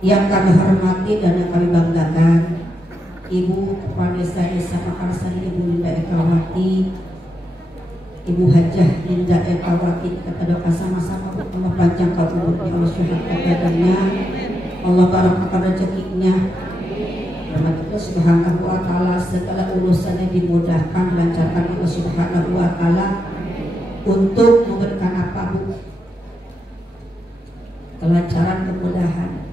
Yang kami hormati dan yang kami banggakan, Ibu Kepala Desa Desa Makarsari, Ibu Linda Ekawati, Ibu Hajah Linda Ekawati, kita doa sama-sama Allah panjangkan umurnya, Allah sehatkan badannya, Allah barokahkan rezekinya. Allah Subhanahu wa taala segala urusannya dimudahkan, dilancarkan Allah Subhanahu wa taala untuk memberikan apa Bu? Kelancaran, kemudahan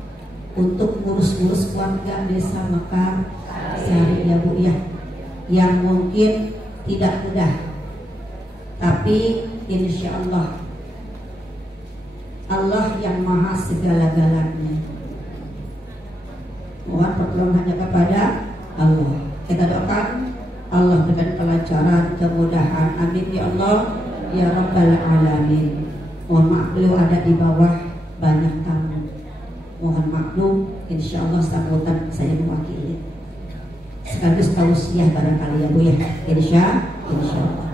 untuk ngurus-ngurus warga desa Mekar Sari ya Bu ya, yang mungkin tidak mudah, tapi insya Allah Allah yang maha segala-galanya. Mohon pertolongannya kepada Allah. Kita doakan Allah berikan kelancaran, kemudahan. Amin ya Allah ya Rabbal Alamin. Mohon maaf beliau ada di bawah banyak tamu. Mohon maklum, insya Allah sambutan saya mewakili. Sekaligus tausiah barangkali ya Bu ya. Insya Allah.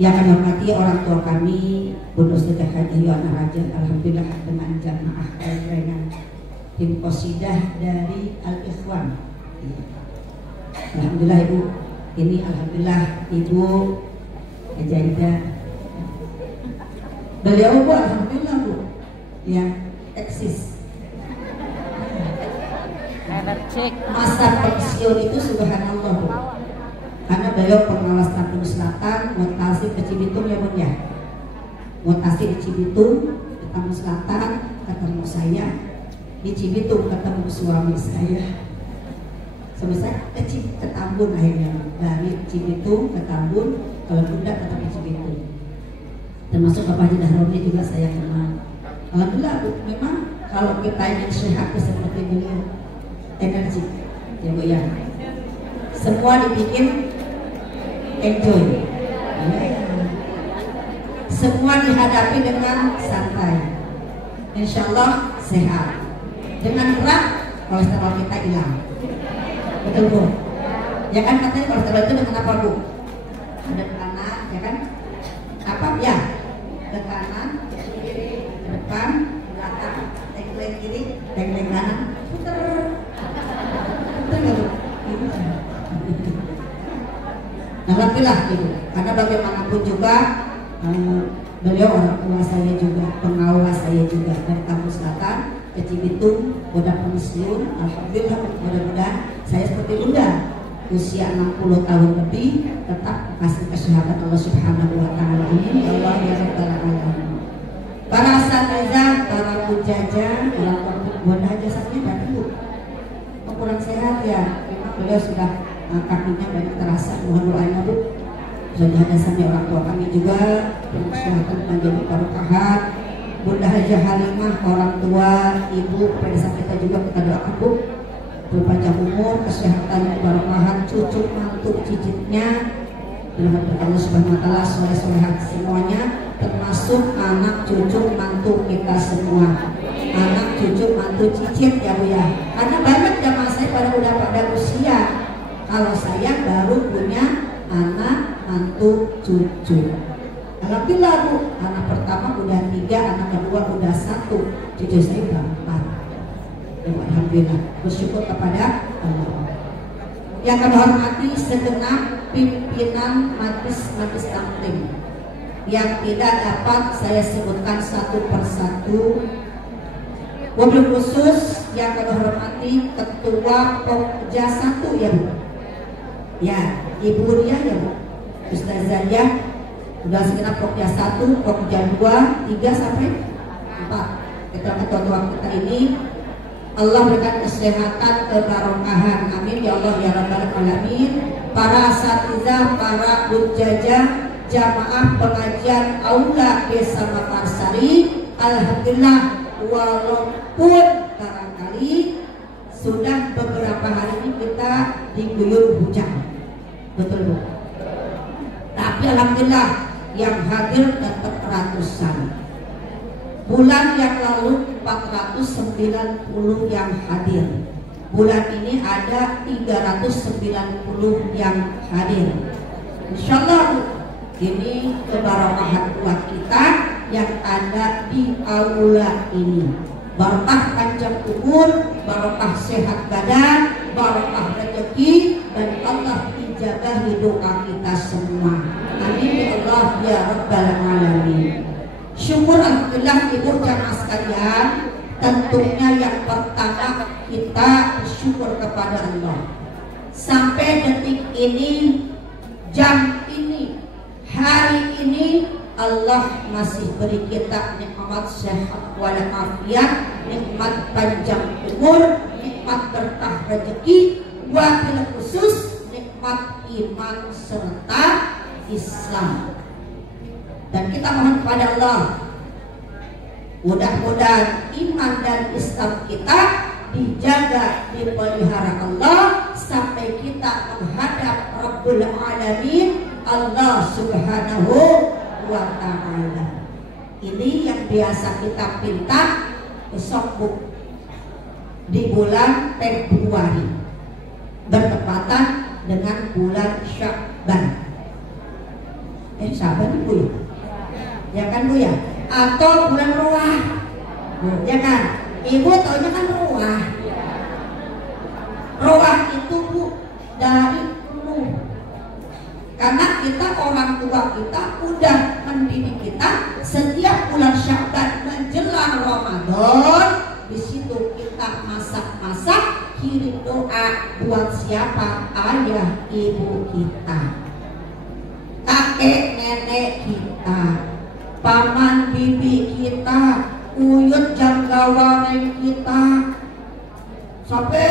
Yang kami hormati orang tua kami, Bunda Siti Haji Yohana Raja, alhamdulillah dengan jamaah dengan tim qasidah dari Al-Ikhwan. Alhamdulillah Ibu, ini alhamdulillah Ibu Ejaidah. Beliau Bu alhamdulillah Bu yang eksis. Masa pensiun itu subhanallah Bu. Karena beliau pengawas Lampung Selatan, mutasi ke Cibitung ya Bu ya. Mutasi di Cibitung, ke Lampung Selatan, ketemu saya di Cibitung, ketemu suami saya. Selesai ke Tambun akhirnya, dari Cibitung ke Tambun, kalau Bunda tetap di Cibitung. Termasuk Bapak Haji Dahroni juga saya kenal. Alhamdulillah Bu, memang kalau kita ingin sehat seperti beliau, energi ya Bu ya. Semua dibikin enjoy, semua dihadapi dengan santai, insya Allah sehat. Dengan berat kolesterol kita hilang, betul Bu? Ya kan katanya kolesterol itu dengan apa Bu? Ada kanan, ya kan? Apa ya? Ke kanan, ke depan, ke belakang, tengkleng kiri, tengkleng kanan, puter nggak Bu? Alhamdulillah gitu. Karena bagaimanapun juga beliau orang tua saya juga, pengawas saya juga dari Kampung Selatan ke Cibitung, udah pensiun. Alhamdulillah, mudah-mudahan saya seperti Bunda usia 60 tahun lebih tetap kasih kesehatan Allah Subhanahu wa taala. Amin ya Allah ya rabbal alamin. Para asatidzah, para penjajah, orang tua Bunda jasanya dan Ibu kurang sehat ya. Memang beliau sudah kakinya banyak terasa. Mohon doanya Bu. Sudah dasarnya orang tua kami juga kesehatan menjadi barokahan. Bunda Hajah Halimah, orang tua Ibu pada saat kita juga kita doakan Bu berpanjang umur, kesehatan, keberkahan, cucu, mantu, cicitnya dirahmati Allah Subhanahu wa taala, soleh-solehat semuanya, termasuk anak cucu mantu kita semua. Anak cucu mantu cicit ya Bu ya. Karena banyak jamaah saya pada usia. Kalau saya baru punya anak mantu cucu. Alhamdulillah Bu, anak pertama udah 3, anak kedua udah 1, cucu saya udah 4. Alhamdulillah, bersyukur kepada Allah. Yang kami hormati segenap pimpinan Majlis Taklim yang tidak dapat saya sebutkan satu persatu. Wabil khusus yang kami hormati Ketua Pokja 1 ya Bu. Ya, Ibu dia ya Bu. Ustazah ya. Sudah segenap Pokja 1, Pokja 2, 3 sampai 4. Ketua-ketua kita ini Allah berikan kesehatan, keberkahan. Amin ya Allah ya rabbal alamin. Para asatidzah, para penjajah, jamaah pengajian Aula Desa Makarsari, alhamdulillah walaupun barangkali sudah beberapa hari ini kita diguyur hujan. Betul Bu. Tapi alhamdulillah yang hadir tetap ratusan. Bulan yang lalu 490 yang hadir. Bulan ini ada 390 yang hadir. Insyaallah ini keberkahan buat kita yang ada di aula ini. Barokah panjang umur, barokah sehat badan, barokah rezeki, dan Allah ijabahi doa kita semua. Amin ya Allah ya rabbal alamin. Syukur alhamdulillah Ibu jamaah sekalian. Tentunya yang pertama kita bersyukur kepada Allah. Sampai detik ini, jam ini, hari ini Allah masih beri kita nikmat sehat walafiat, nikmat panjang umur, nikmat berkah rezeki, wabil khusus nikmat iman serta Islam. Dan kita mohon kepada Allah, mudah-mudahan iman dan Islam kita dijaga, dipelihara Allah sampai kita menghadap Rabbul Alamin Allah Subhanahu wa ta'ala. Ini yang biasa kita minta besok Bu, di bulan Februari bertepatan dengan bulan Sya'ban. Sya'ban Bu ya? Ya kan Bu ya? Atau bulan Ruah, ya kan? Ibu taunya kan Ruah. Ruah itu Bu dari Ruh. Karena kita orang tua kita udah mendidik kita setiap bulan Sya'ban menjelang Ramadan, di situ kita masak-masak, kirim doa buat siapa? Ayah ibu kita, kakek nenek kita, paman bibi kita, uyut janggawangan kita, sampai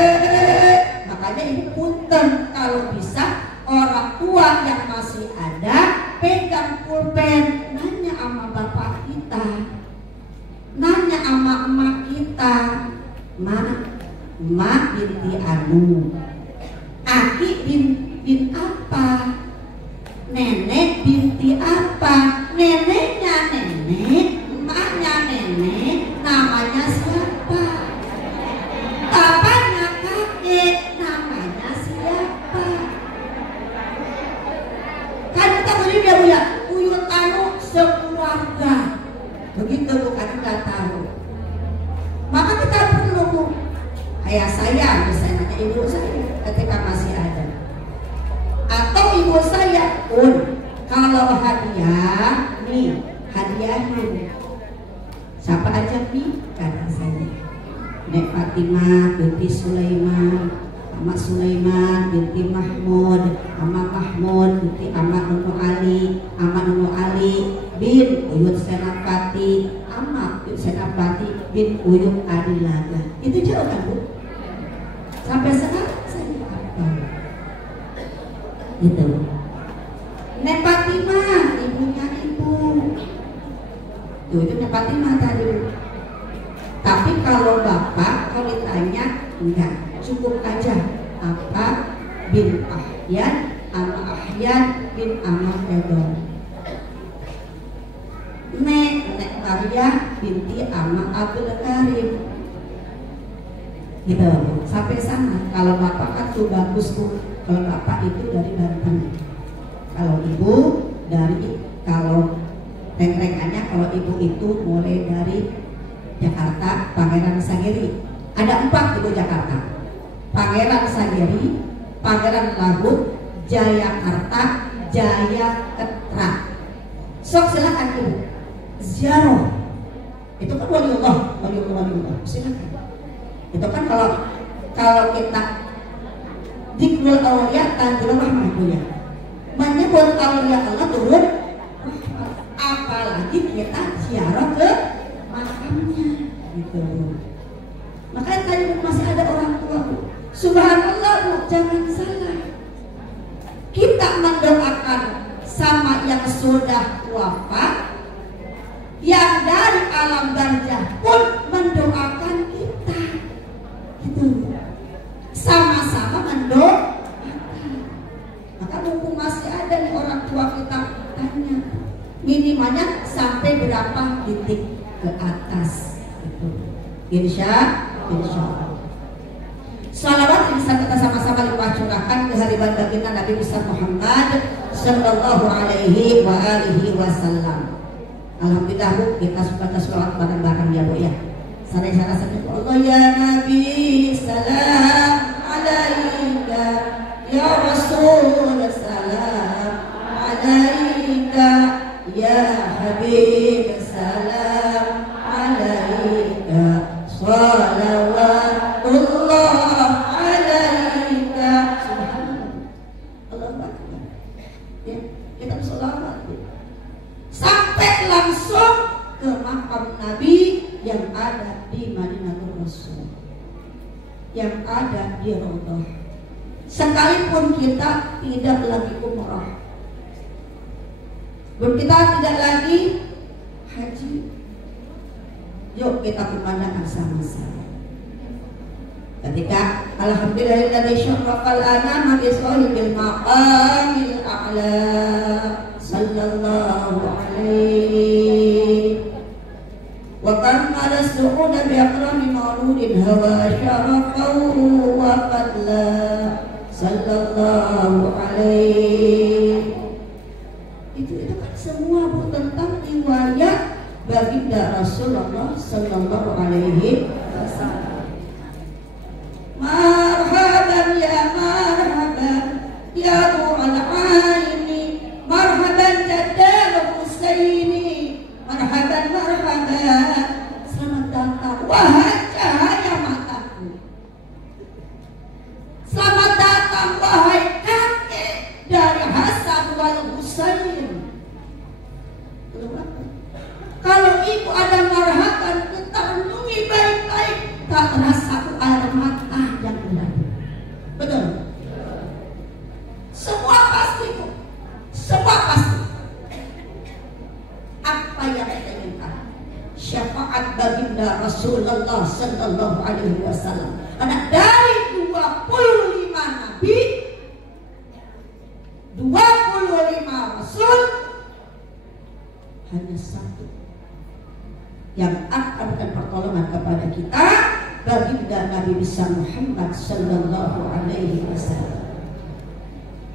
makanya Ibu punten kalau bisa orang tua yang masih ada pegang pulpen, nanya sama bapak kita, nanya sama emak kita, emak binti anu, aki bin apa, nenek binti apa, neneknya nenek, emaknya nenek, namanya siapa, bapaknya kakek, namanya siapa. Kan kita beri dia Bu ya, uyut anu sekeluarga, begitu bukan nggak tahu. Maka kita perlu Bu, kayak saya misalnya nanya ibu saya ketika masih ada, atau ibu saya pun kalau hadiah nih, hadiahin siapa aja nih, kata saya Nek Fatimah binti Sulaiman, Ama Sulaiman binti Mahmud, Ama Mahmud binti Ama Nunu Ali, Ama Nunu Ali bin Uyut Senapati, Ama Uyut Senapati bin Uyut Adilaga. Itu jauh kan Bu? Sampai sekarang saya hafal. Gitu. Nek Fatimah ibunya ibu. Tuh itu Nek Fatimah tadi. Tapi kalau bapak kalau ditanya enggak, cukup aja apa bin Ahyan ama Ahyan bin Amr Edon. Nek Maria binti Ama Abdul Karim. Gitu. Sampai sana. Kalau bapak kan tuh bagus tuh. Kalau bapak itu dari Banten. Kalau ibu dari, kalau rek-rekannya kalau ibu itu mulai dari Jakarta, Pangeran Sagiri. Ada 4 ibu Jakarta. Pangeran Sagiri, Pangeran Lagut, Jayakarta, Jayaketra. Sok silakan ibu ziarah. Itu kan waliullah. Silakan. Itu kan kalau kita dzikrul auliya tanzilur rahmah ya. Menyebut auliya Allah turun rahmat. Apalagi kita ziarah ke makamnya gitu. Makanya tadi masih ada orang tua Bu. Subhanallah Bu, jangan salah. Kita mendoakan sama yang sudah wafat, yang dari alam barzah pun mendoakan kita. Gitu. Sama-sama mendoakan. Maka mumpung masih ada nih orang tua kita, tanya minimalnya sampai berapa titik ke atas gitu. Insya Allah. Salawat yang bisa kita sama-sama limpah curahkan ke hariban baginda Nabi Muhammad sallallahu alaihi wa alihi wasallam. Alhamdulillah Bu, kita suka selawat bareng-bareng ya Bu ya. Sana-sana Allah ya Nabi salam alaika, ya Rasul salam alaika, ya Habib salam alaika, salawatullah alaika. Subhanallah. Allah Akbar. Ya, kita bersolawat sampai langsung ke makam Nabi yang ada di Madinatul Rasul, yang ada di Raudhah. Sekalipun kita tidak lagi umrah, kita tidak lagi haji, yuk kita kumandangkan sama-sama. Ketika alhamdulillahilladzi syarrafal anama bi sahibil maqamil a'la sallallahu alaihi wa kamala su'uda bi akrami mauludin hawa syarafau wa fadla sallallahu alaihi. Itu kan semua Bu tentang riwayat baginda Rasulullah sallallahu alaihi wasallam. Marhaban ya marhaban ya ru'al aini, marhaban jaddal Husaini, marhaban marhaban, selamat datang wahai cahaya mataku, selamat datang wahai kakek dari Hasan wal Husain. Kalau ibu ada marhaban, kita renungi baik-baik, tak terasa air mata yang berlalu. Betul? Semua pasti Bu, semua pasti. Apa yang kita inginkan? Syafaat baginda Rasulullah sallallahu alaihi wasallam. Karena dari 25 nabi, 25 rasul, hanya satu yang akan memberikan pertolongan kepada kita, baginda Nabi Muhammad sallallahu alaihi wasallam.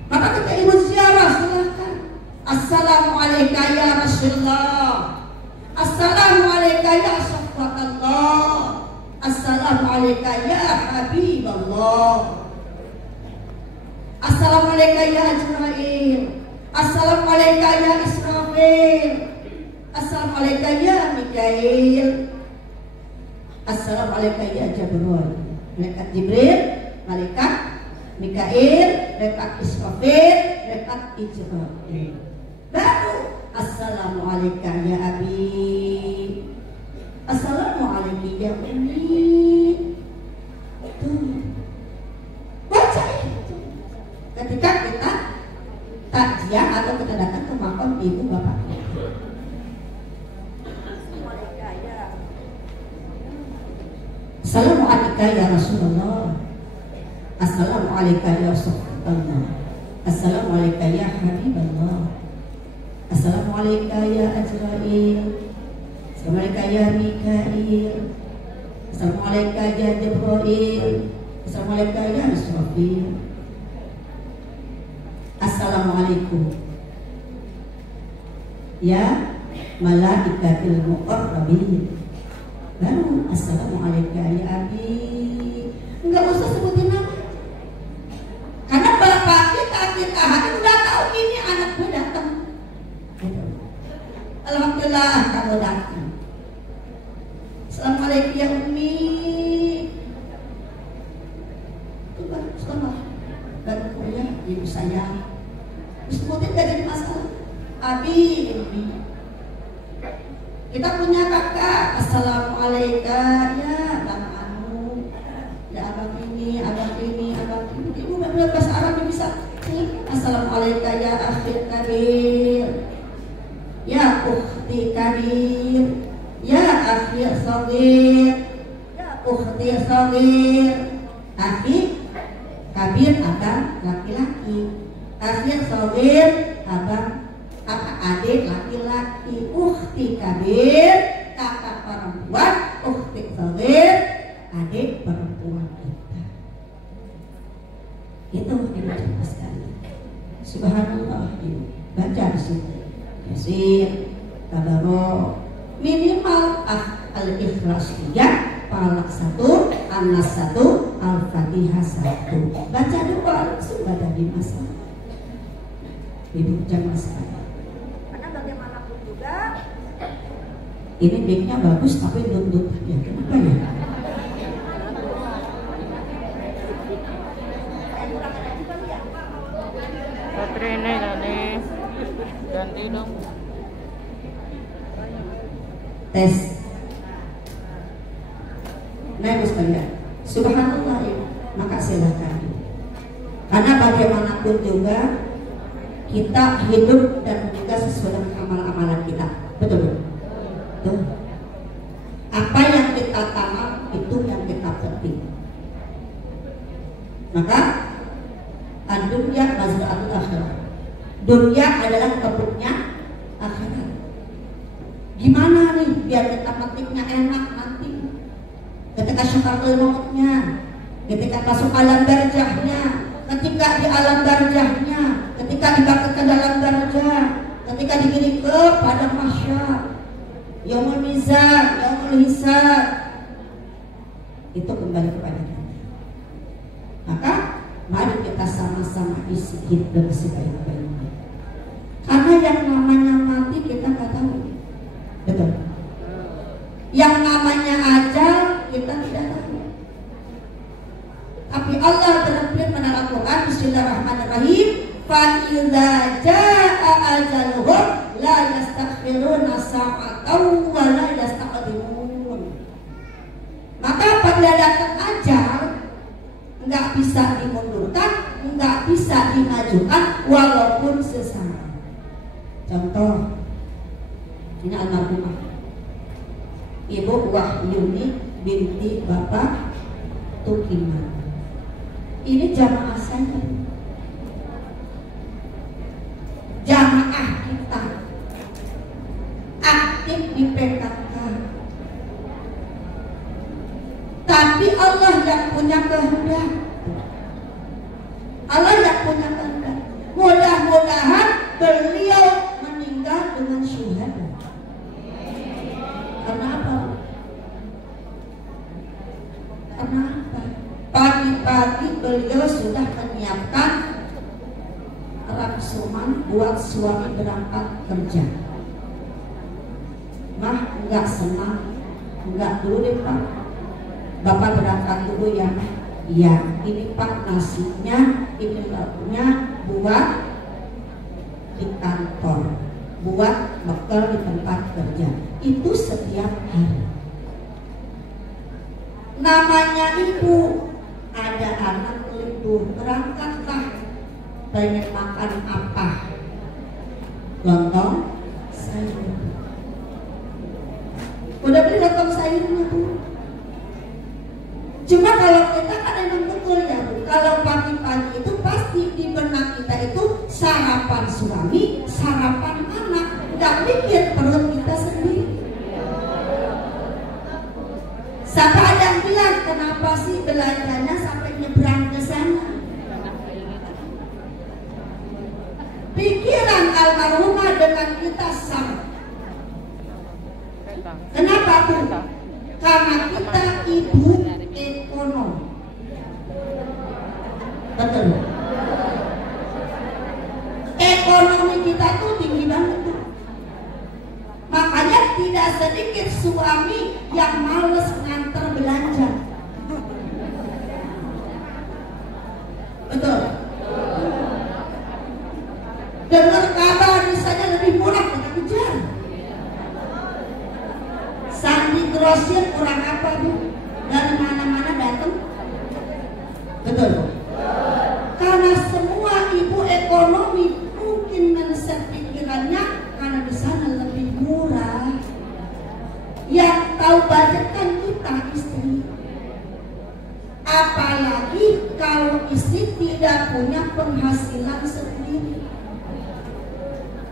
Maka kita ibu ziarah, silakan. Assalamualaikum ya Rasulullah, assalamualaikum ya Syafaatullah, assalamualaikum ya Habiballah, assalamualaikum ya Jibril, assalamualaikum ya Israfil, assalamualaikum ya Mikail, assalamualaikum ya Jibril, malaikat Jibril, malaikat Mikail, rekat Israfil, rekat Ijrail. Baru assalamualaikum ya abi, assalamualaikum ya umi. Tuh, baca itu. Ketika kita takziah atau kita datang ke makam ibu bapak. Assalamualaikum ya Rasulullah. Assalamualaikum ya Rasulullah. Assalamualaikum ya Habiballah. Assalamualaikum ya Ajrail. Assalamualaikum ya Mikail. Assalamualaikum ya Jibril. Assalamualaikum ya Israfil. Assalamualaikum ya malaikatil muqarrabin. Baru assalamualaikum ya abi. Enggak usah sebutin nama, karena bapak kita hari udah tahu ini anak gue datang. Alhamdulillah kamu datang. Assalamualaikum ya umi. Coba sekolah baru kuliah ibu saya. Sebutin gak jadi masalah. Abi, umi. Kita punya kakak. Assalamualaikum ya abang anu, ya abang ini, abang ini, abang ini. Ibu benar bahasa Arab bisa. Assalamualaikum ya akhir kabir, ya ukhti kabir, ya akhir sagir, ya ukhti sagir. Akhi kabir abang laki-laki, akhir sagir abang adik laki-laki, ukhti kabir kakak perempuan, ukhti sagir adik perempuan kita. Itu yang jelas sekali. Subhanallah, baca di situ Yasin, Tabarok, minimal al-Ikhlas 3, Falaq 1, An-Nas 1, Al-Fatihah 1. Baca doa langsung baca di masa. Ibu jangan sekali. Bagaimanapun juga ini mic-nya bagus tapi lundut ya, kenapa ya? Baterainya tadi ganti dong. Tes. Nah ibu sekalian, subhanallah ya, maka silakan. Karena bagaimanapun juga kita hidup dan juga sesuai dengan amalan-amalan kita, betul? Betul. Apa yang kita tanam itu yang kita petik. Maka dunia mazra'atul akhirah. Dunia adalah kebunnya akhirat. Gimana nih biar kita petiknya enak nanti? Ketika syakaratul mautnya, ketika masuk alam darjahnya, ketika di alam darjahnya, ketika dibangkitkan dalam darjah, ketika digiring ke padang mahsyar, yaumul mizan, yaumul hisab, itu kembali kepada kita. Maka mari kita sama-sama isi hidup sebaik-baiknya. Karena yang namanya mati kita nggak tahu, betul? Yang namanya ajal kita tidak tahu. Tapi Allah berfirman dalam Al-Quran, Bismillahirrahmanirrahim, fa idza jaa ajaluhum la yastakhiruna sa'atan wa la yastaqdimun. Maka apabila datang ajal, enggak bisa dimundurkan, enggak bisa dimajukan walaupun sesaat. Contoh, ini almarhumah Ibu Wahyuni binti Bapak Tukiman. Ini jamaah saya, jamaah kita, aktif di PKK. Tapi Allah yang punya kehendak, Allah yang punya kehendak. Mudah-mudahan beliau meninggal dengan syuhada. Karena apa? Karena apa? Pagi-pagi beliau sudah menyiapkan rangsuman buat suami berangkat kerja. Mah enggak senang, enggak dulu deh Pak. Bapak berangkat dulu ya. Iya, ini Pak nasinya, ini lauknya buat di kantor, buat bekal di tempat kerja. Itu setiap hari. Namanya ibu, ada anak libur, berangkatlah. Pengen makan apa? Lontong sayur. Udah beli lontong sayurnya Bu. Cuma kalau kita kan emang betul ya Bu, kalau pagi-pagi itu pasti di benak kita itu sarapan suami, sarapan anak, nggak mikir perut kita sendiri. Siapa ada yang bilang kenapa sih belanjanya sampai nyebrang ke sana? Pikiran almarhumah dengan kita sama. Kenapa Bu? Karena kita ibu ekonom. Betul. Ekonomi kita tuh tinggi banget tuh. Makanya tidak sedikit suami yang males nganter belanja. Betul. Dengar kabar misalnya lebih murah kita kejar. Sandi grosir kurang apa Bu? Dari mana-mana datang. Betul. Karena semua ibu ekonomi mungkin men-set pikirannya karena di sana lebih murah. Yang tahu budget kan kita istri. Apalagi kalau istri tidak punya penghasilan sendiri.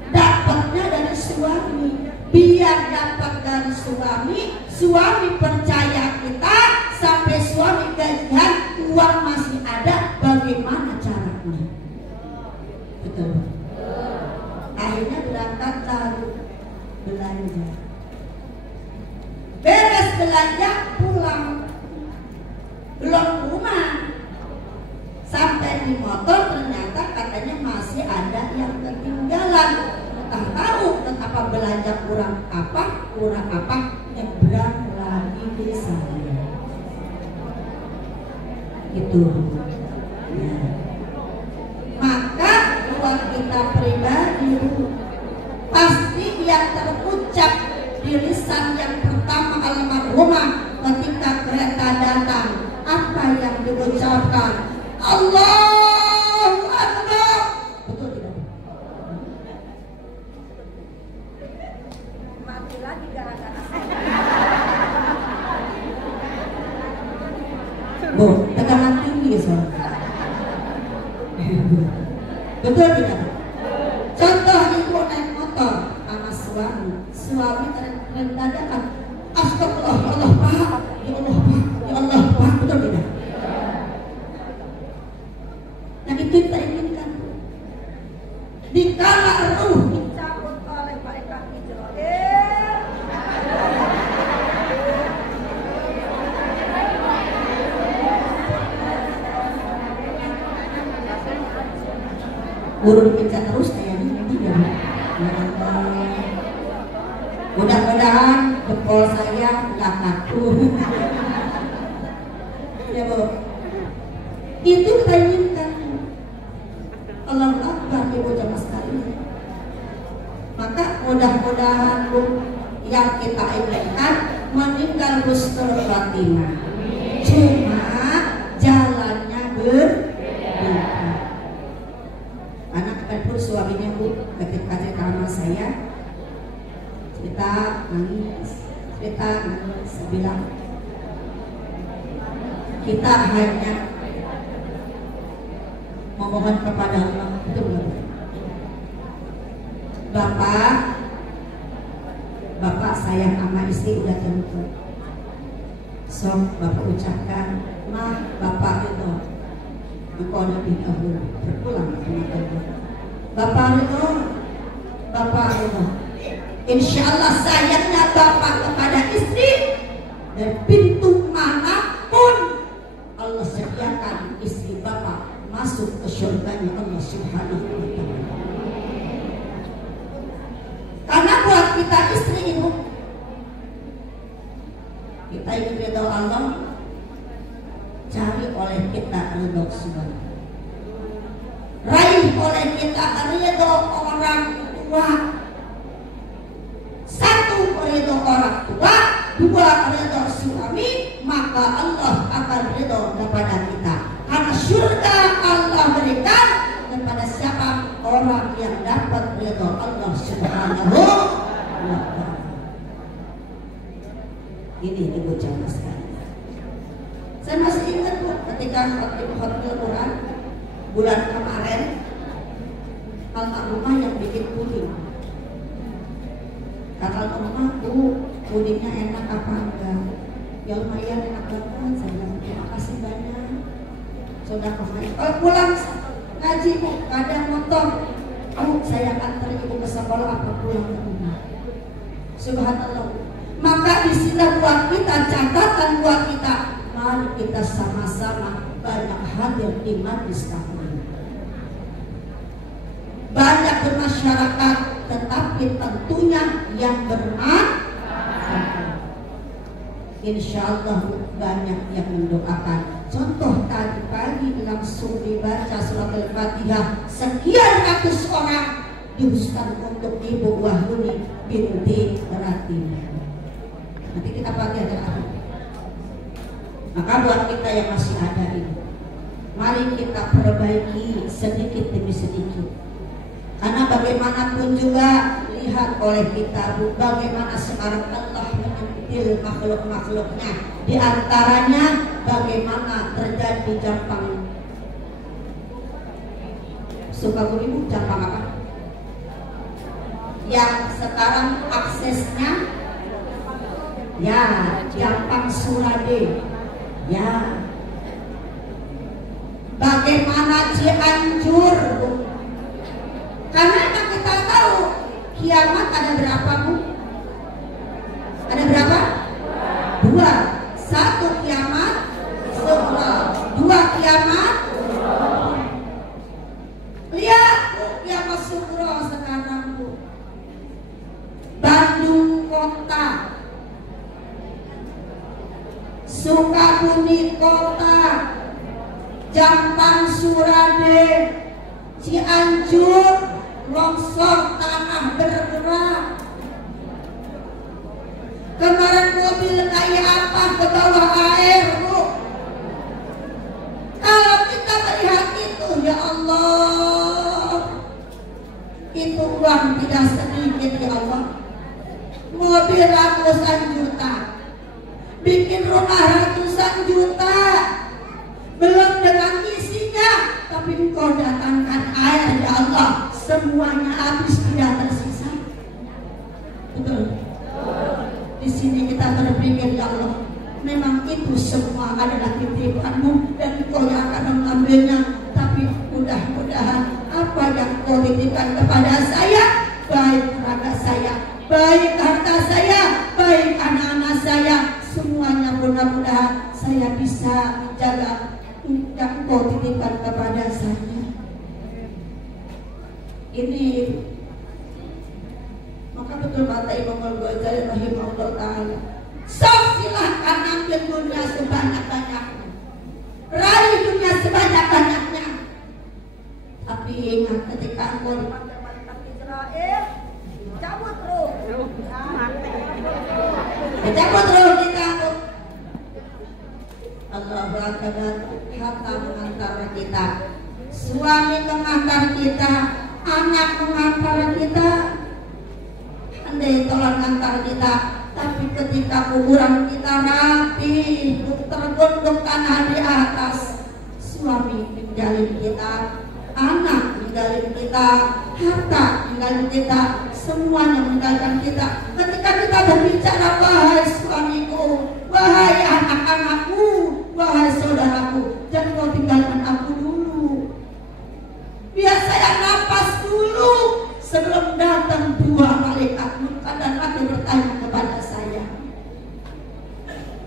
Dapatnya dari suami. Biar dapat dari suami, suami percaya kita, sampai suami gajian, uang masih ada, bagaimana caranya? Betul. Akhirnya berangkat lalu belanja. Beres belanja pulang, belum rumah. Sampai di motor ternyata katanya masih ada yang ketinggalan. Tak tahu betapa belanja kurang apa, nyebrang lagi di sana. Itu. Ya. Maka buat kita pribadi pasti yang terucap di lisan yang pertama almarhumah ketika kereta datang, apa yang diucapkan? Allahu Akbar. Betul tidak? Mati lagi gara-gara Bu, tekanan tinggi soalnya. Betul tidak? Contoh ibu naik motor sama suami dadakan, astagfirullah, ya Allah Pak, ya Allah Pak, ya Allah Pak, betul tidak? Nah itu kita inginkan. Dikala ruh dicabut oleh malaikat Israel. urut pencet terus kayaknya nanti ya. Mudah-mudahan jempol saya nggak kaku. Ya Bu, itu kita inginkan. Allah Akbar ibu jamaah sekalian. Maka mudah-mudahan Bu, yang kita inginkan meninggal husnul khotimah. Cuma jalannya berbeda. Anak pun suaminya Bu ketika cerita sama saya, cerita nangis, bilang kita hanya memohon kepada Allah, itu Bapak sayang sama istri udah tentu. Sok Bapak ucapkan, Bapak itu engkau lebih dahulu berpulang sama Allah. Bapak itu insya Allah sayangnya Bapak kepada istri, dan pintu manapun Allah sediakan istri Bapak masuk ke surganya Allah Subhanahu wa Ta'ala. Karena buat kita istri itu, kita ingin ridho Allah, cari oleh kita ridho Subhanahu. Raih oleh kita ridho orang tua. Satu, ridho orang tua. Dua, ridho suami. Maka Allah akan ridho kepada kita. Karena surga Allah berikan kepada siapa? Orang yang dapat ridho Allah Subhanahu wa ta'ala. Ini ibu jamaah sekalian. Saya masih ingat Bu, ketika khotbah Quran bulan kemarin, almarhumah yang bikin puding. Kata almarhumah, Bu, pudingnya enak apa enggak? Ya lumayan enak banget. Saya bilang terima kasih banyak. Sudah kemarin. Kalau pulang ngaji Bu, ada motor. Bu, saya antar ibu ke sekolah apa pulang ke rumah. Subhanallah. Maka disinilah buat kita, catatan buat kita. Mari kita sama-sama banyak hadir di majlis taklim, banyak bermasyarakat, tetapi tentunya yang bermanfaat. Insya Allah banyak yang mendoakan. Contoh tadi pagi langsung dibaca surat Al-Fatihah sekian ratus orang diusahakan untuk Ibu Wahyuni binti Ratih. Nanti kita pagi ada apa? Maka buat kita yang masih ada ini, mari kita perbaiki sedikit demi sedikit. Karena bagaimanapun juga lihat oleh kita bagaimana sekarang Allah menyentil makhluk-makhluknya. Di antaranya bagaimana terjadi Jampang Sukabumi, Jampang apa? Yang sekarang aksesnya ya Jampang Surade. Ya, bagaimana Cianjur? Karena kita tahu kiamat ada berapa Bu? Ada berapa? Dua. Satu kiamat sughra, dua kiamat. Lihat Bu, kiamat sughra sekarang Bu. Bandung kota, Sukabumi kota, Jampang Surade, Cianjur, longsor tanah bergerak. Kemarin mobil kayak apa ke bawah air Bu. Kalau kita melihat itu, ya Allah, itu uang tidak sedikit ya Allah. Mobil ratusan juta, bikin rumah ratusan juta, belum dengan isinya, tapi Engkau datangkan air ya Allah, semuanya habis tidak tersisa. Betul. Di sini kita berpikir ya Allah, memang itu semua adalah titipan-Mu dan Engkau yang akan mengambilnya. Tapi mudah-mudahan apa yang Engkau titipkan kepada saya, baik raga saya, baik harta saya, baik anak-anak saya, semuanya mudah-mudahan saya bisa menjaga yang Engkau titipkan kepada saya. Ini maka betul kata Imam Al-Ghazali rahimahullah ta'ala, sok silahkan ambil dunia sebanyak-banyaknya, raih dunia sebanyak-banyaknya, tapi ingat ketika Engkau Dipanggil malaikat Israel, cabut roh. cabut roh kita. Allahu Akbar. Harta mengantar kita, suami mengantar kita, anak mengantar kita, andai tolong antar kita. Tapi ketika kuburan kita rapi, tergondok tanah di atas, suami ninggalin kita, anak ninggalin kita, harta ninggalin kita, semuanya meninggalkan kita. Ketika kita berbicara, wahai suamiku, wahai anak-anakku, wahai saudaraku, jangan kau tinggalkan aku dulu. Biar saya napas dulu sebelum datang dua malaikat munkar dan nakir bertanya kepada saya.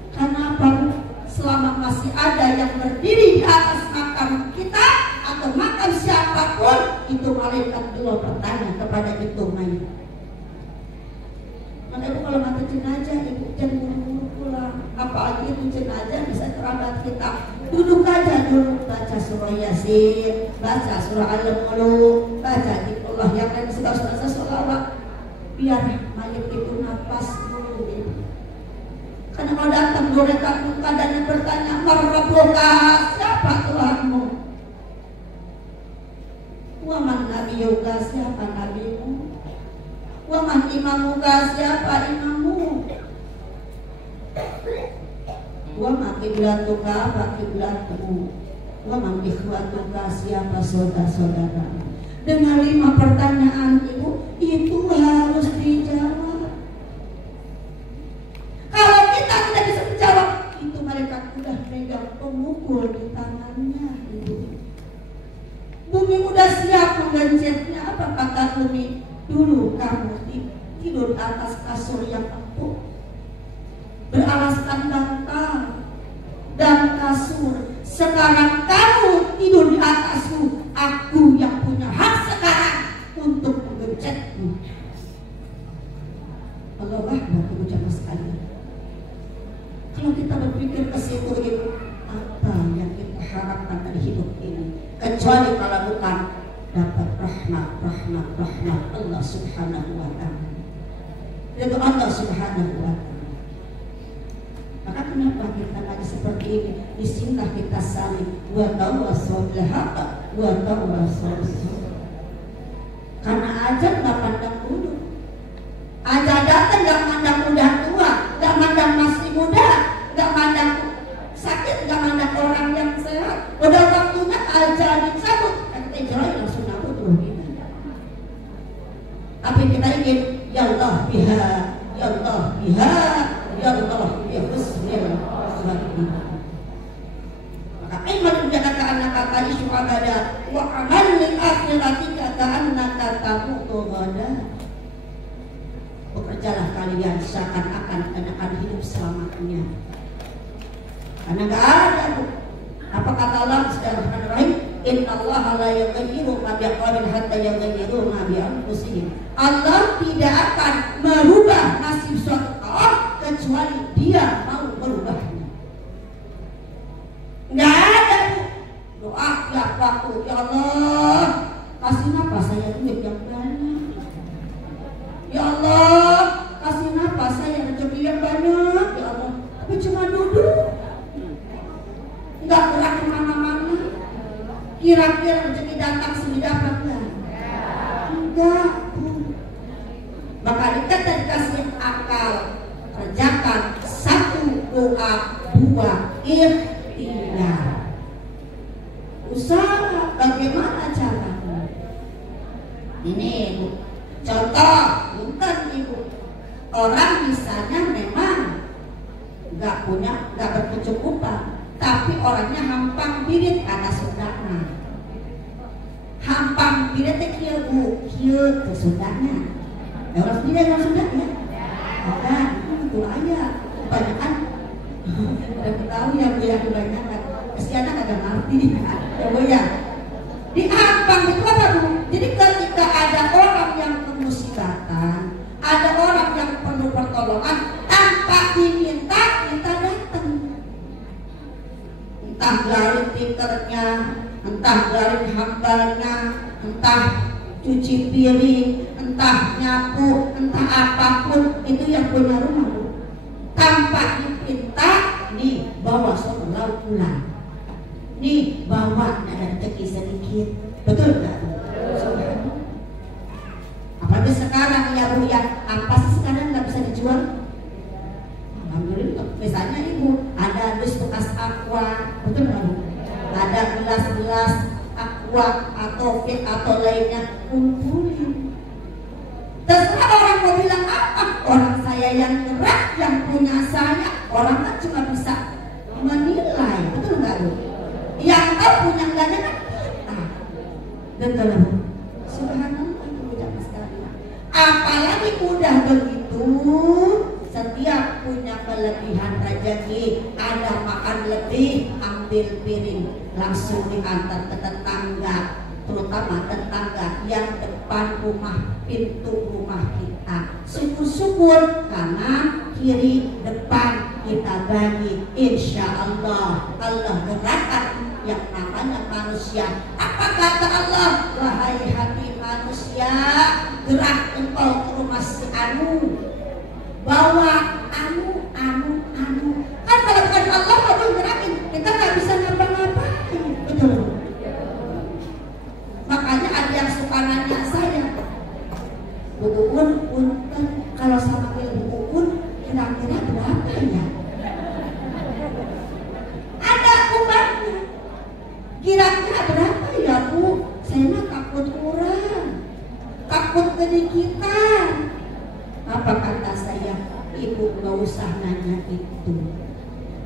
Kenapa selama masih ada yang berdiri di atas makam kita atau makam siapapun, itu malaikat dua bertanya kepada itu mayat. Maka ibu kalau mati jenazah, ibu jangan buru-buru pulang. Apa pagi itu jenazah bisa kerabat kita. Duduk aja dulu, baca surah Yasin, baca surah Al-Mulk, baca zikrullah yang lain, surah-surah sholawat, biar mayat itu nafas dulu. Karena kalau datang mereka muka dan bertanya, "Marabbuka?" Siapa Tuhanmu? Wa man nabiyuka? Siapa nabimu? Wa man imamuka? Siapa imammu? Wa ma qiblatuka? Apa qiblatmu? Wa man ikhwatuka? Siapa saudara-saudara? Dengan 5 pertanyaan itu harus dijawab. Kalau kita tidak bisa menjawab, itu mereka sudah pegang pemukul di tangannya. Bumi udah siap menggencetnya. Apa kata bumi? Dulu kamu tidur atas kasur yang empuk, beralaskan bantal dan kasur. Sekarang kamu tidur di atasku. Aku yang punya hak sekarang untuk menggencetmu. Allah Akbar, jamaah sekalian. Kalau kita berpikir ke situ, apa yang kita harapkan dari hidup ini? Kecuali kalau bukan dapat rahmat Allah Subhanahu wa ta'ala. Itu Allah Subhanahu wa ta'ala. Maka kenapa kita lagi seperti ini? Disinilah kita saling wa tawassaw bil haqq wa tawassaw bis sabr. Karena aja nggak pandang bulu. Aja datang nggak mandang udah tua, nggak mandang masih muda, nggak mandang sakit, nggak mandang orang yang sehat. Udah waktunya aja dicabut, kita Israel langsung nabut ruhnya. Tapi kita ingin ya Allah biha, ya Allah biha, ya Allah biha Bismillahirrahmanirrahim. Maka iman menjaga anak kata isu abada wa amal lil akhiratika ka'annaka tamutu ghadan. Bekerjalah kalian seakan-akan akan hidup selamanya. Karena enggak ada. Apa kata Allah Subhanahu Innallaha la yughayyiru ma biqaumin hatta yughayyiru ma bi anfusihim. Allah tidak akan merubah nasib suatu kaum kecuali Dia mau merubahnya. Enggak ada doa tiap waktu, ya Allah kasih nafas saya duit yang banyak. Ya Allah, kasih nafas saya rezeki yang banyak. Ya Allah, tapi cuma duduk, nggak gerak kemana-mana. Kira-kira rezeki datang sini dapat nggak? Enggak. Maka kita dikasih akal, kerjakan 1 doa, 2 ikhtiar. Usaha bagaimana caranya? Ini Ibu, contoh, bukan Ibu. Orang misalnya memang nggak berkecukupan, tapi orangnya hampang birit karena sundana. Hampang birit teh kieu Bu, kieu teh sundana. Ya orang sendiri yang Sunda ya. Ada itu aja. Kebanyakan udah tahu ya Bu ya, kebanyakan. Kesiannya kagak ngerti. Ya Bu ya. Di hampang itu apa Bu? Jadi ketika ada orang yang kemusibatan, ada orang yang perlu pertolongan, tanpa diminta kita datang. Entah garin tikernya, entah garin hambanya, entah cuci piring, entah nyapu, entah apapun, itu yang punya rumah Bu. Tanpa diminta, nih bawa soal pulang, nih bawa ada rezeki sedikit, betul nggak? Apalagi sekarang ya Bu ya, apa sih sekarang nggak bisa dijual? Alhamdulillah. Misalnya Ibu ada dus bekas aqua, betul nggak Bu? Ada gelas-gelas aqua atau fit atau lainnya, kumpulin. Terserah orang mau bilang apa, orang saya yang gerak, yang punya saya, orang kan cuma bisa menilai, betul nggak Bu? Yang tahu punya enggaknya kan kita. Betul Bu? Subhanallah, tidak sekali. Apalagi udah begitu, setiap punya kelebihan rezeki, ada makan lebih, ambil piring, langsung diantar ke tetangga, terutama tetangga yang depan rumah, pintu rumah kita. Syukur-syukur kanan, kiri, depan kita bagi Allah gerakan yang namanya manusia. Apa kata Allah? Wahai hati manusia, gerak engkau ke rumah si Anu, bawa anu. Kan kalau bukan Allah mau gerakin, kita nggak bisa ngapa-ngapain, betul. Makanya ada yang suka nanya saya, Bu Uun, punten kalau sama Bu Uun kira-kira berapa ya? Ada uangnya. Kira-kira berapa ya Bu? Saya mah takut kurang, takut kedikitan. Apa kata saya? Ibu gak usah nanya itu.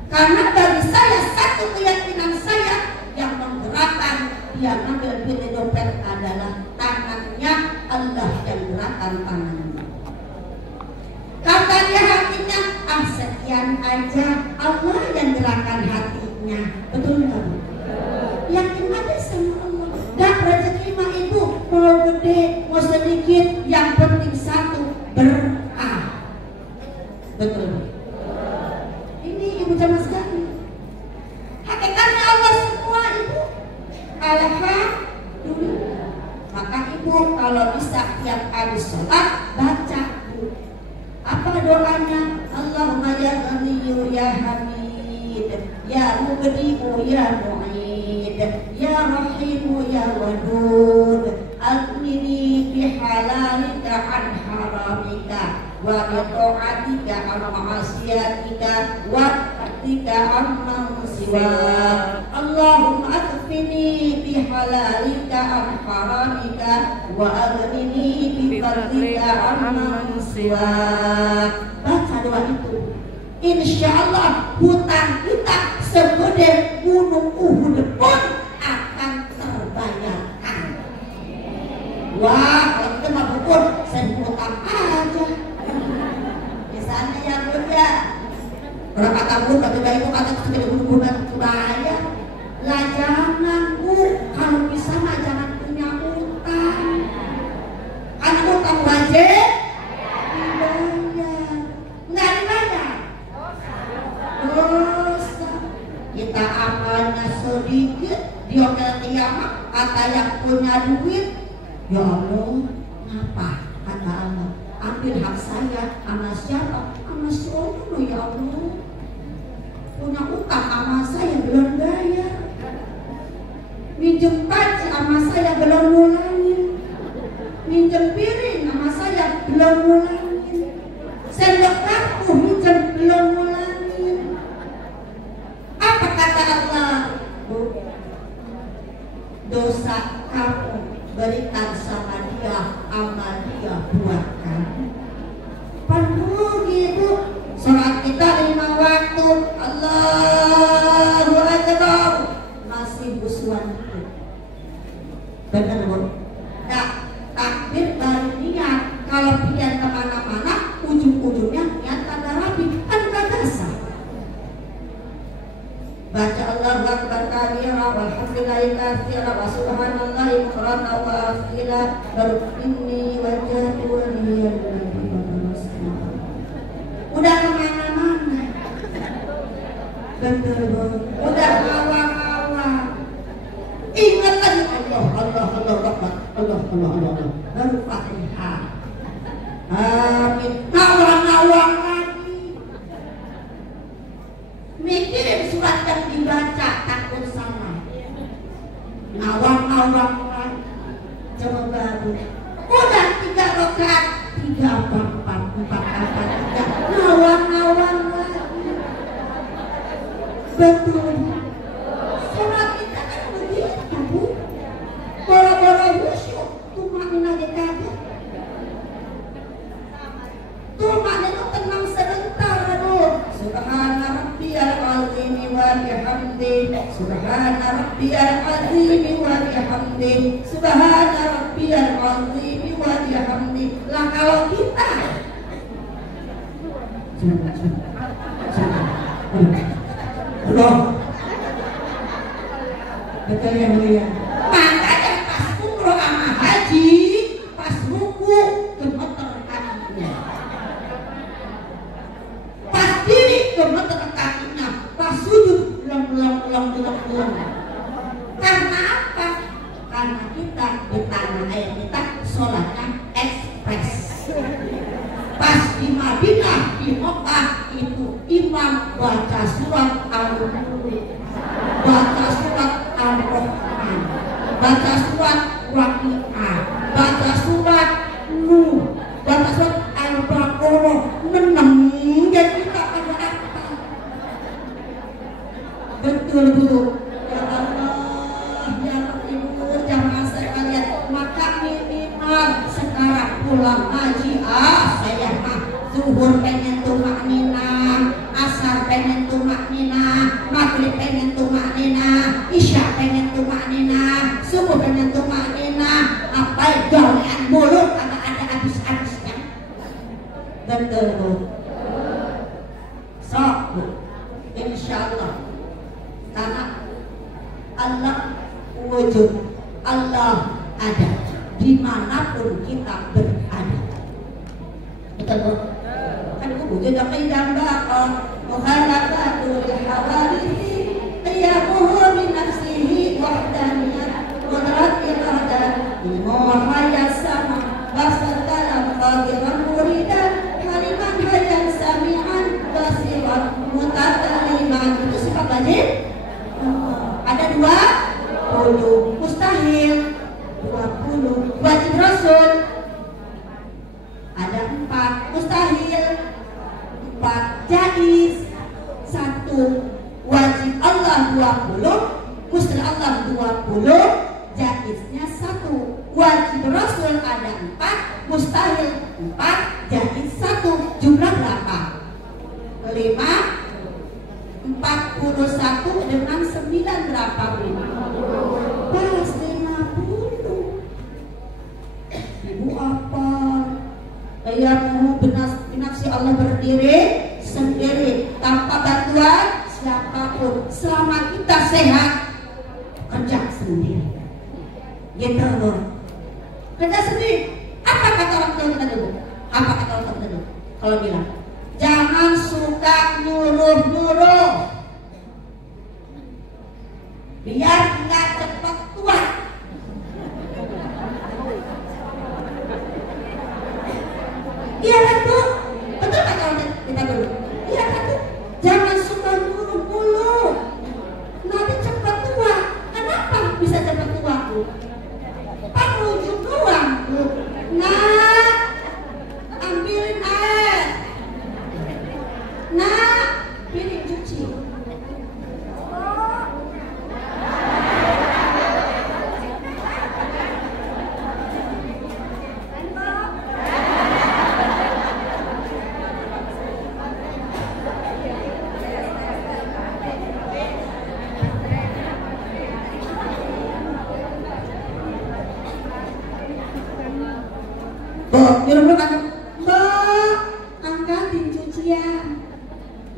Karena bagi saya satu keyakinan saya yang menggerakkan dia ngambil duit di dompet adalah tangannya, Allah yang gerakan tangannya. Kata dia hatinya, sekian aja, Allah yang gerakan hatinya. Betul nggak? Yakin aja sama Allah. Dan rezeki mah ibu mau gede, mau sedikit, yang penting satu, berkah. Betul. Ini ibu jamaah sekali. Hakikatnya Allah semua ibu. Alhamdulillah. Maka ibu kalau bisa tiap habis sholat baca bu. Apa doanya? Allahumma ya Ghaniyu ya Hamid, ya Mubdi'u ya Mu'id, ya Rahimu ya Wadud, aghnini bihalalika an haramika, wa bi'ta'atika an ma'asiyatika, wa atika amman siwak. Allahumma akfini bihalalika an haramika, wa aghnini bifadlika amman siwak. Baca doa itu, insya Allah hutang kita segede gunung Uhud pun akan terbayarkan. Wah, kalau kita mah pun saya hutang aja. Misalnya ya bun ya, orang kata bun, kata itu kata segede gunung Uhud bayar. Lah jangan bu, kalau bisa mah jangan punya hutang. Kan hutang wajib nggak dibayar, dosa. Kita amalnya sedikit di hotel kiamat, kata yang punya duit, ya Allah, ngapa? Kata Allah, ambil hak saya. Sama siapa? Sama si Allah, ya Allah. Punya utang sama saya belum bayar, minjem pajak sama saya belum ngulangin, minjem piring sama saya belum ngulangin, sendok garpu minjem belum ngulangin. Apa kata Allah? Dosa kamu berikan sama dia, amal dia buatkan. Penuh gitu. Sholat kita 5 waktu, Allahu Akbar, masih busuan itu. Benar bu? Nah, takbir baru niat. Kalau pindah kemana-mana, ujung-ujungnya niat kagak rapi, kan kagak sah. Baca Allahu Akbar kabira, walhamdulillahi katsira, wa subhanallahi bukratan wa asila, baru inni wajhatu waliyal ladzi fatara. Udah kemana-mana, betul bu. Udah ngawang-ngawang. Ingat lagi Allah, baru Fatihah. Amin. Ngawang-ngawang lagi. Mikirin surat yang dibaca, takut salah. Ngawang-ngawang lagi. Coba baru. Udah 3 rakaat, 4 ngawang-ngawang lagi. Betul. Surat kita kan begitu bu. Boro-boro khusyuk, tumakna dekaget. Tumakna itu tenang sebentar aduh. Subhana rabbiyal azim wa bihamdi, subhana rabbiyal azim wa bihamdi, subhana rabbiyal azim wa bihamdi. Lah kalau kita Allah, betul ya mulia. Makanya pas umroh sama haji, pas ruku gemeter kakinya, pas diri gemeter kakinya, pas sujud di tanah air kita sholatnya ekspres. Pas di Madinah, di Mekah itu imam baca surat Al-Mulk, baca surat Al-Rahman, baca surat Waqiah, baca surat Nuh, baca surat Al-Baqarah, neneng dan kita ada apa? Betul Bu. Ya Allah, ya Ibu, jamaah sekalian, maka minimal sekarang pulang haji saya mah zuhur pengen tumak nina, asar pengen tumak nina, maghrib pengen tumak nina, isya pengen tumak nina, subuh pengen tumak nina, apa gawean bulu kagak ada habis-habisnya. Betul Bu. Sok Bu, insyaallah karena Allah wujud, Allah ada dimanapun kita berada. Betul Bu? Kan Bu wujud apa yang bakal muhalafatul hawadithi qiyamuhu min nafsihi wahdaniyah qudrat iradah muhayyas sama basar kalam qadiran muridan haliman hayyan sami'an basiran mutakaliman. Itu sifat wajib. Ada 20 mustahil, 20 wajib rasul, ada 4 mustahil, 4 jaiz, 1 wajib Allah 20, mustahil Allah 20, jaiznya 1, wajib rasul ada 4, mustahil 4, jaiz 1, jumlah berapa? 5 41 dengan 9 berapa Bu? Pas 50. Ibu apa? Yang binafsi Allah berdiri sendiri tanpa bantuan siapapun. Selama kita sehat kerja sendiri. Gitu loh. Kerja sendiri. Apa kata orang tua kita dulu? Apa kata orang tua kita dulu? Kalau bilang jangan suka nyuruh-nyuruh, biar nggak cepat tua. Iya kan Bu? Betul nggak kalau kita dulu? Iya kan Bu? Jangan suka nyuruh mulu, nanti cepat tua. Kenapa bisa cepat tua Bu? Pengunjung doang Bu. Nah, ambilin air. Nah, piring cuci. Mbak, minum dulu kan? Mbak, angkatin cucian.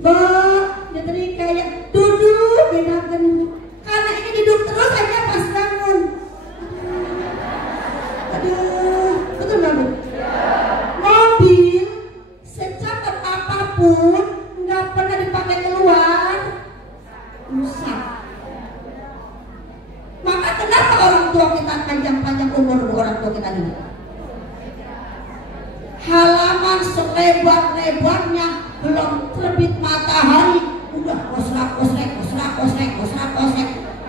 Mbak, nyetrika ya, duduk bedakan. Karena ini duduk terus aja pas bangun. Aduh, betul nggak Bu? Mobil secepat apapun nggak pernah dipakai keluar, rusak. Maka kenapa orang tua kita panjang-panjang umur orang tua kita ini? Halaman selebar-lebarnya belum terbit matahari udah kosrak-kosrek.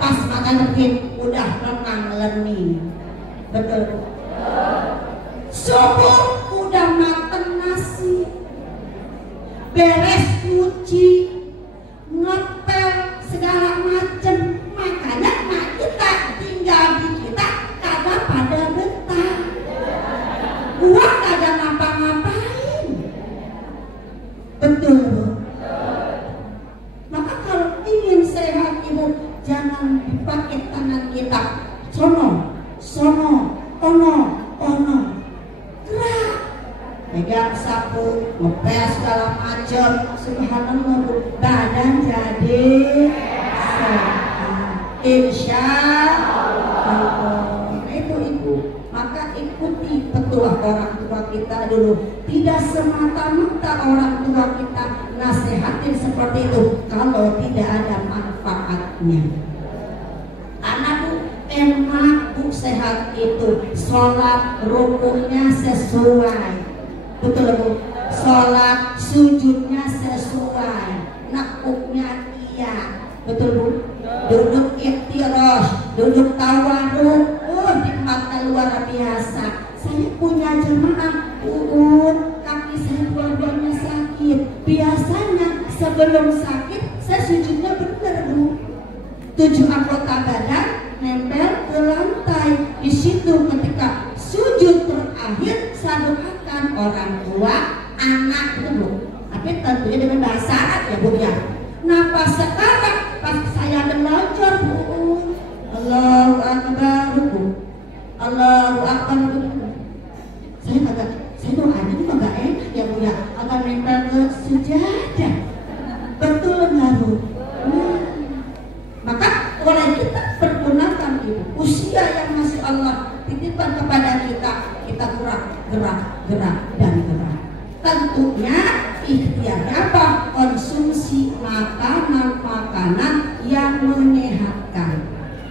Pas mata terbit udah lenang-lening. Betul. Subuh udah mateng nasi, beres nyuci, ngepel segala macem. Makanya mak kita tinggal di kita kagak pada betah. Gua kagak ngapa-ngapain. Betul Bu. Maka kalau ingin sehat Ibu, jangan dipakai tangan kita sono, ono. Gerak. Pegang sapu, ngepel segala macam. Subhanallah Bu, badan jadi sehat. Insya Allah. Itu Ibu. Maka ikuti petuah orang tua kita dulu. Tidak semata-mata orang tua kita nasihatin seperti itu kalau tidak ada manfaatnya. Anak Bu, emak bu sehat itu sholat rukunnya sesuai, betul bu, sholat sujudnya sesuai, nakuknya iya, betul bu, duduk iftirosh, duduk tawarruk, nikmatnya luar biasa. Saya punya jemaah kaki saya dua-duanya sakit, biasanya sebelum sakit saya sujudnya benar bu, 7 anggota badan nempel ke lantai. Di situ ketika sujud terakhir saya doakan orang tua, anak itu bu, tapi tentunya dengan bahasa Arab ya bu ya. Nah pas sekarang pas saya melonjor bu, Allahu Akbar bu, Allahu Akbar bu, saya doanya juga gak enak ya bu ya, agak nempel ke sejadah, betul nggak bu? Maka oleh kita pergunakan itu usia yang masih Allah titipkan kepada kita, kita gerak dan gerak. Tentunya ikhtiarnya apa? Konsumsi makanan yang menyehatkan,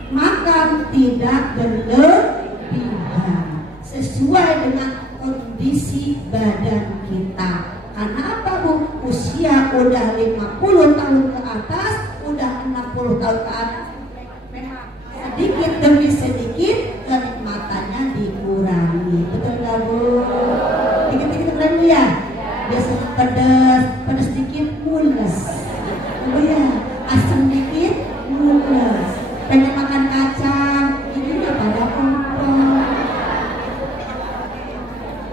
makan tidak berlebihan, sesuai dengan kondisi badan kita. Karena apa bu? Usia udah 50 tahun ke atas, udah 60 tahun ke atas, sedikit demi sedikit kenikmatannya dikurangi, betul nggak bu? Dikit-dikit kurangi ya. Biasanya pedas dikit mules, oh ya, asam dikit mules. Pengen makan kacang, ini udah pada kompor,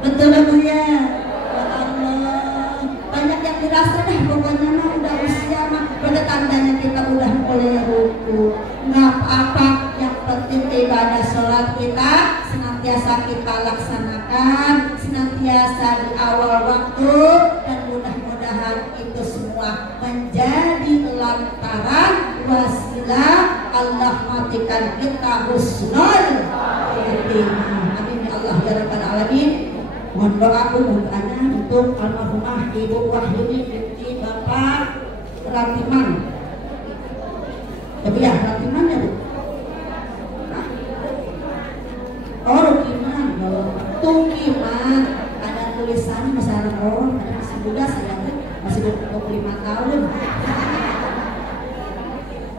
betul nggak bu ya? Banyak yang dirasa dah pokoknya mah udah usia mah pada tandanya kita udah mulai ruku. Nggak apa-apa, yang penting ibadah sholat kita senantiasa kita laksanakan, senantiasa di awal waktu, dan mudah-mudahan itu semua menjadi lantaran wasilah Allah matikan kita husnul khotimah. Amin ya Allah ya rabbal alamin. Mohon doa doanya untuk almarhumah Ibu Wahyuni binti Bapak Ratiman. Tapi ya Ratiman ya bu? Oh Rukiman, Tukiman. Ada tulisannya misalnya masih muda saya masih 25 tahun.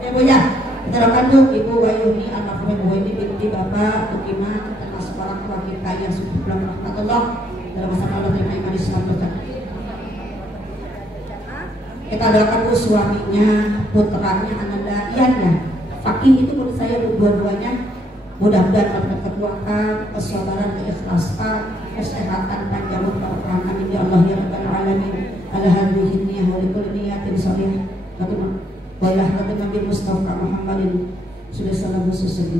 Ya bu ya, kita doakan tuh Ibu Wahyuni almarhumah Ibu Wahyuni binti Bapak Tukiman, termasuk orang tua kita yang sudah pulang rahmatullah dalam masa Allah terima iman Islam berkat. Kita doakan bu suaminya, putranya, ananda, iannya. Fakih itu menurut saya dua-duanya mudah-mudahan dapat ketuakan, kesabaran, keikhlasan, kesehatan, panjang umur, amin ya Allah ya rabbal alamin. Ala hadhihi niyyah wa likulli niyatin shalihah. Wailah khatam Nabi Mustafa Muhammadin sallallahu alaihi wasallam.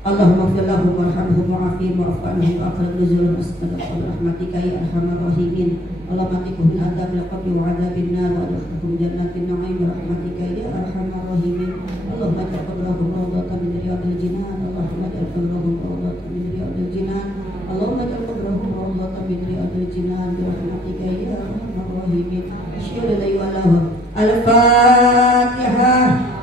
Allahumma ighfir lahum warhamhum wa'afihim wa'fu anhum wa akrim nuzulahum astagfirullah rahmatika ya arhamar rahimin. Allahumma atiqhum min adzabil qabri wa adzabin nar wa adkhilhum jannatin na'im bi rahmatika ya arhamar rahimin. Allahumma ij'al qabrahum rawdatan min riyadil jinan. Allahumma ij'al qabrahum rawdatan min riyadil jinan. Allahumma ij'al qabrahum rawdatan min riyadil jinan bi rahmatika ya arhamar rahimin. Asyhadu an la ilaha illallah. Al-Fatihah.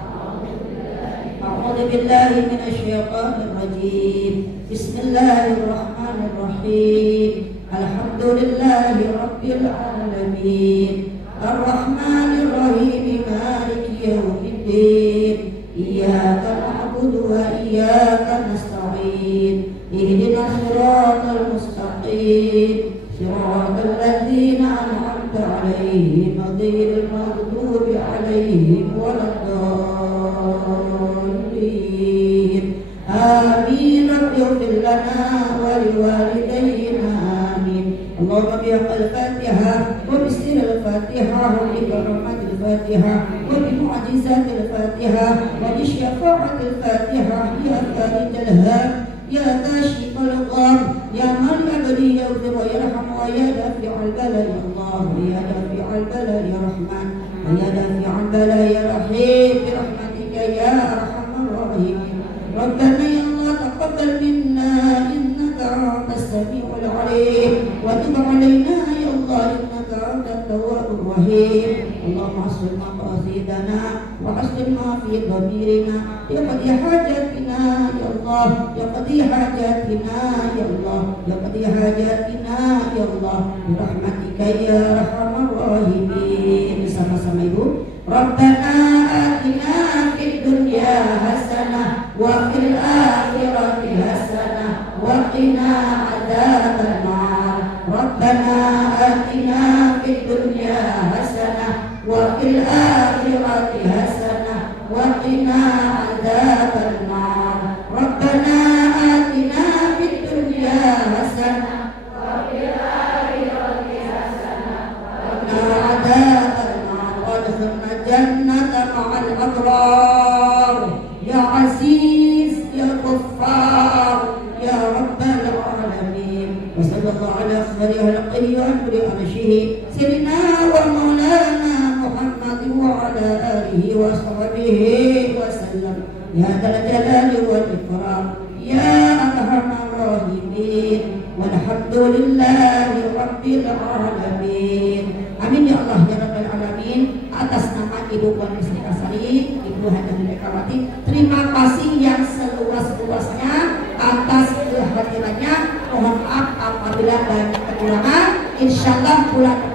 أعوذ بالله من الشيطان الرجيم. بسم الله الرحمن الرحيم. الحمد لله رب العالمين. الرحمن الرحيم مالك يوم الدين. إياك نعبد وإياك نستعين. اهدنا الصراط المستقيم. صراط الذين أنعمت عليهم غير المغضوب عليهم ولا الضالين. آمين. رب اغفر لنا ولوالدينا آمين. اللهم بحق الفاتحة وبسر الفاتحة وبكرامة الفاتحة وبمعجزات الفاتحة وبشفاعة الفاتحة يا فارج الهم يا كاشف الغم يا من يبدي يغفر ويرحم ويا دافع البلاء يا الله ويا دافع البلاء يا رحمن ويا دافع البلاء يا رحيم برحمتك يا أرحم الراحمين. ربنا يا الله تقبل منا إنك أنت السميع العليم وتب علينا يا الله إنك أنت التواب وأحسن مقاصدنا وحسن ما في ضميرنا يا قضي حاجاتنا يا الله يا قضي حاجاتنا يا الله يا قضي حاجاتنا يا الله برحمتك يا أرحم الراحمين. Sama-sama Ibu. Rabbana atina fid dunya hasanah wa fil akhirati hasanah wa qina adzabannar. Rabbana atina fid dunya hasanah wa fil akhirati hasanah wa qina adzabannar. Rabbana atina fid dunya hasanah wa fil akhirati hasanah wa qina adzabannar. Wadkhilna jannata ma'al abrar ya aziz ya ghaffar ya rabbal alamin. Wa sallallahu ala khairi khalqihi wa amri arshihi sayyidina wa maulana Muhammad wa ala alihi wa sahbihi wa sallam ya dzal jalali wal ikram ya arhamar rahimin walhamdulillahi rabbil alamin. Amin ya Allah ya rabbal alamin. Atas nama Ibu Puan Rizky Kasari, Ibu Hajar Dekawati, terima kasih yang seluas-luasnya atas kehadirannya. Mohon maaf apabila banyak kekurangan. Insyaallah bulan